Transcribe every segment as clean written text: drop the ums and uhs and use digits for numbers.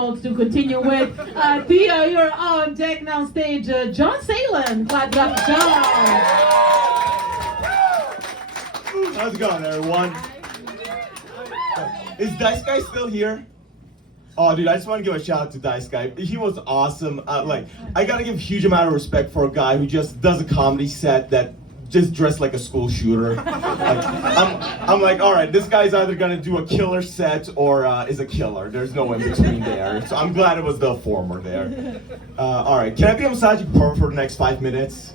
To continue with Theo, you're on deck now stage. John Salem, clap it up, John. How's it going, everyone? Is Dice Guy still here? Oh, dude, I just want to give a shout out to Dice Guy. He was awesome. I gotta give a huge amount of respect for a guy who just does a comedy set that just dressed like a school shooter. I'm like, all right, this guy's either gonna do a killer set or is a killer. There's no in between there. So I'm glad it was the former there. All right, can I be a massaging partner for the next 5 minutes?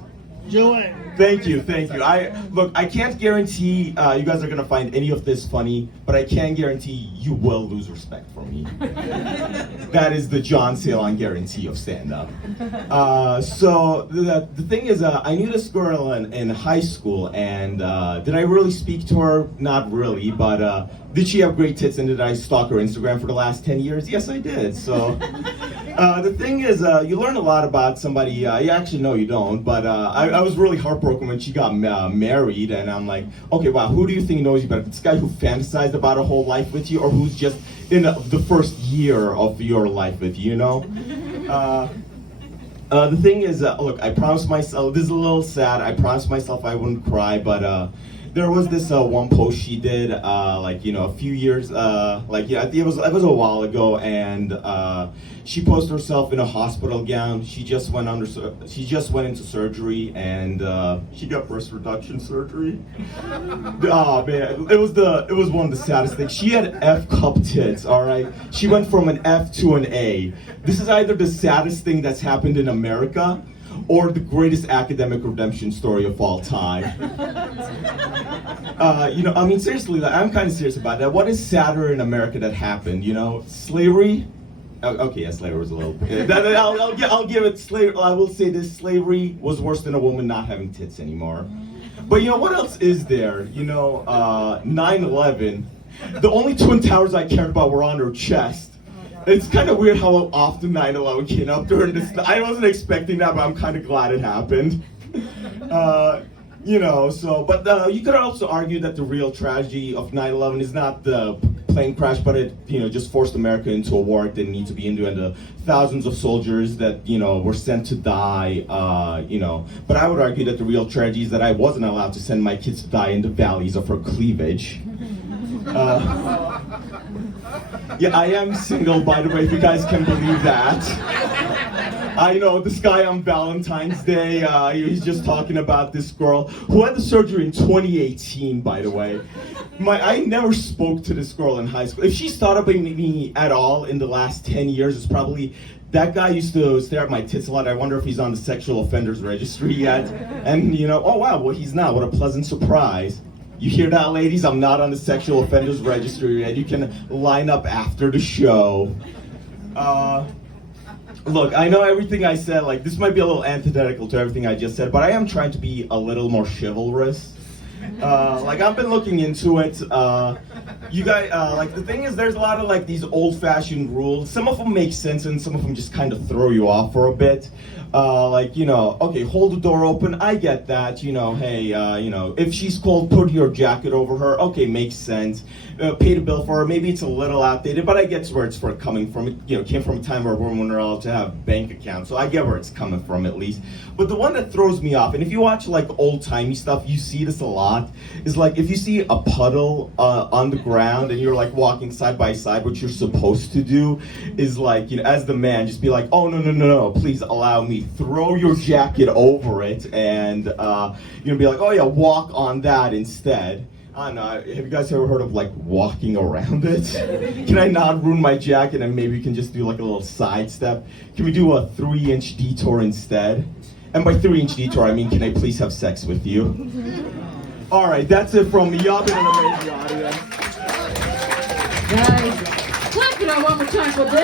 Do it. Thank you. I can't guarantee you guys are gonna find any of this funny, but I can guarantee you will lose respect for me. That is the John Salem guarantee of stand-up. So the thing is, I knew this girl in high school, and did I really speak to her? Not really, but did she have great tits, and did I stalk her Instagram for the last 10 years? Yes, I did. So the thing is, you learn a lot about somebody. You actually, no, you don't, but I was really heartbroken when she got married, and I'm like, okay, wow, who do you think knows you better? This guy who fantasized about a whole life with you, or who's just in the first year of your life with you, you know? The thing is, look, I promised myself, this is a little sad, I promised myself I wouldn't cry, but there was this one post she did, a few years, I think it was a while ago, and she posted herself in a hospital gown. She just went into surgery, and she got breast reduction surgery. Oh man, it was one of the saddest things. She had F cup tits. All right, she went from an F to an A. This is either the saddest thing that's happened in America, or the greatest academic redemption story of all time. Seriously, I'm kind of serious about that. What is sadder in America that happened? Slavery. Okay, yeah, slavery was a little bit. I'll give it slavery. I will say this: slavery was worse than a woman not having tits anymore. But what else is there? 9/11. The only twin towers I cared about were on her chest. It's kind of weird how often 9/11 came up during this. I wasn't expecting that, but I'm kind of glad it happened. But you could also argue that the real tragedy of 9/11 is not the plane crash, but it, just forced America into a war it didn't need to be into, and the thousands of soldiers that, were sent to die, But I would argue that the real tragedy is that I wasn't allowed to send my kids to die in the valleys of her cleavage. Yeah, I am single, by the way, if you guys can believe that. I know, this guy on Valentine's Day, he's just talking about this girl who had the surgery in 2018, by the way. I never spoke to this girl in high school. If she's thought about me at all in the last 10 years, it's probably, that guy used to stare at my tits a lot. I wonder if he's on the sexual offenders registry yet. And, oh wow, well he's not, what a pleasant surprise. You hear that, ladies? I'm not on the sexual offenders registry yet. You can line up after the show. Look, I know everything I said, this might be a little antithetical to everything I just said, but I am trying to be a little more chivalrous. I've been looking into it. You guys, the thing is, there's a lot of, these old-fashioned rules. Some of them make sense, and some of them just kind of throw you off for a bit. Okay, hold the door open, I get that, hey, if she's cold, put your jacket over her, okay, makes sense. Pay the bill for her, maybe it's a little outdated, but I get where it's coming from. It came from a time where women were allowed to have bank accounts, so I get where it's coming from at least. But the one that throws me off, and if you watch old-timey stuff, you see this a lot, is if you see a puddle on the ground and you're walking side by side, what you're supposed to do is as the man, just be like, oh, no, please allow me, throw your jacket over it, and be like, oh yeah, walk on that instead. I don't know, have you guys ever heard of walking around it? Can I not ruin my jacket and maybe we can just do a little side step? Can we do a 3-inch detour instead? And by 3-inch detour, I mean, can I please have sex with you? All right, that's it from me. Y'all been an amazing audience. Guys, clap it up one more time for this.